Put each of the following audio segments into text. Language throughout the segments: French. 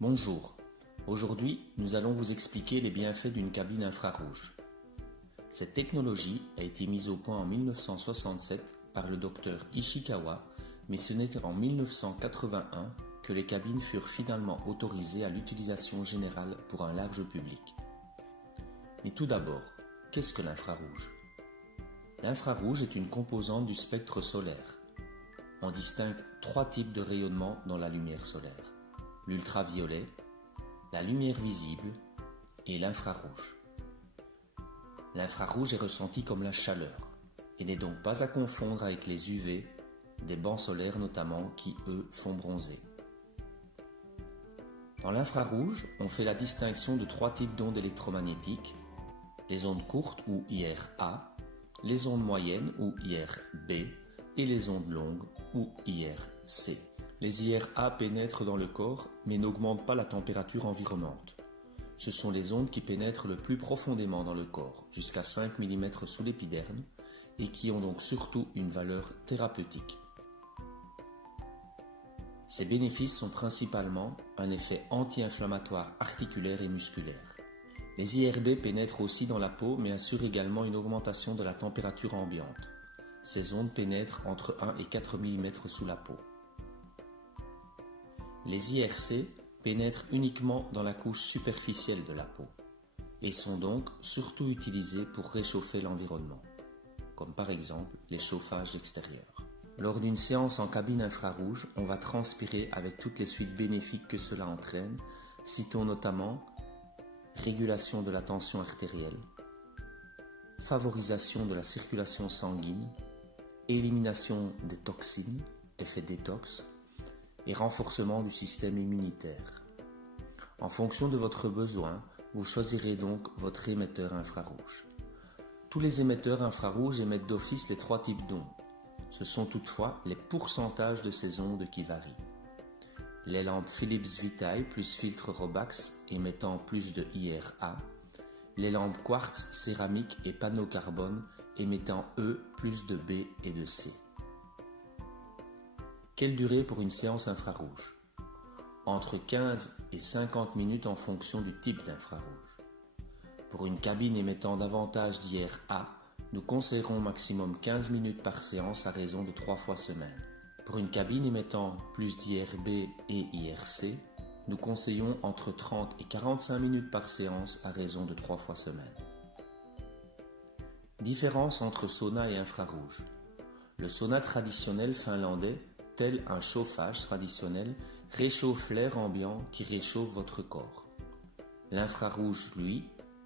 Bonjour, aujourd'hui nous allons vous expliquer les bienfaits d'une cabine infrarouge. Cette technologie a été mise au point en 1967 par le docteur Ishikawa, mais ce n'était en 1981 que les cabines furent finalement autorisées à l'utilisation générale pour un large public. Mais tout d'abord, qu'est-ce que l'infrarouge? L'infrarouge est une composante du spectre solaire. On distingue trois types de rayonnement dans la lumière solaire: l'ultraviolet, la lumière visible et l'infrarouge. L'infrarouge est ressenti comme la chaleur et n'est donc pas à confondre avec les UV, des bancs solaires notamment, qui eux font bronzer. Dans l'infrarouge, on fait la distinction de trois types d'ondes électromagnétiques: les ondes courtes ou IRA, les ondes moyennes ou IRB et les ondes longues ou IRC. Les IRA pénètrent dans le corps mais n'augmentent pas la température environnante. Ce sont les ondes qui pénètrent le plus profondément dans le corps, jusqu'à 5 mm sous l'épiderme, et qui ont donc surtout une valeur thérapeutique. Ces bénéfices sont principalement un effet anti-inflammatoire articulaire et musculaire. Les IRB pénètrent aussi dans la peau mais assurent également une augmentation de la température ambiante. Ces ondes pénètrent entre 1 et 4 mm sous la peau. Les IRC pénètrent uniquement dans la couche superficielle de la peau et sont donc surtout utilisés pour réchauffer l'environnement, comme par exemple les chauffages extérieurs. Lors d'une séance en cabine infrarouge, on va transpirer avec toutes les suites bénéfiques que cela entraîne. Citons notamment régulation de la tension artérielle, favorisation de la circulation sanguine, élimination des toxines, effet détox, et renforcement du système immunitaire. En fonction de votre besoin, vous choisirez donc votre émetteur infrarouge. Tous les émetteurs infrarouges émettent d'office les trois types d'ondes. Ce sont toutefois les pourcentages de ces ondes qui varient. Les lampes Philips Vitae plus filtre Robax émettant plus de IRA, les lampes quartz, céramique et panneaux carbone émettant eux plus de B et de C. Quelle durée pour une séance infrarouge? Entre 15 et 50 minutes en fonction du type d'infrarouge. Pour une cabine émettant davantage d'IRA, nous conseillerons maximum 15 minutes par séance à raison de 3 fois semaine. Pour une cabine émettant plus d'IRB et IRC, nous conseillons entre 30 et 45 minutes par séance à raison de 3 fois semaine. Différence entre sauna et infrarouge. Le sauna traditionnel finlandais, tel un chauffage traditionnel, réchauffe l'air ambiant qui réchauffe votre corps. L'infrarouge, lui,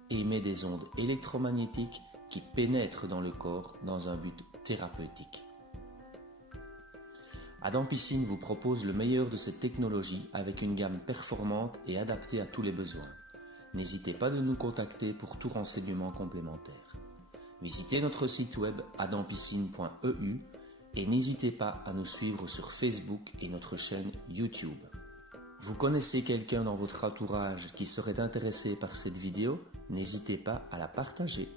émet des ondes électromagnétiques qui pénètrent dans le corps dans un but thérapeutique. Adam Piscine vous propose le meilleur de cette technologie avec une gamme performante et adaptée à tous les besoins. N'hésitez pas de nous contacter pour tout renseignement complémentaire. Visitez notre site web adampiscine.eu et n'hésitez pas à nous suivre sur Facebook et notre chaîne YouTube. Vous connaissez quelqu'un dans votre entourage qui serait intéressé par cette vidéo? N'hésitez pas à la partager.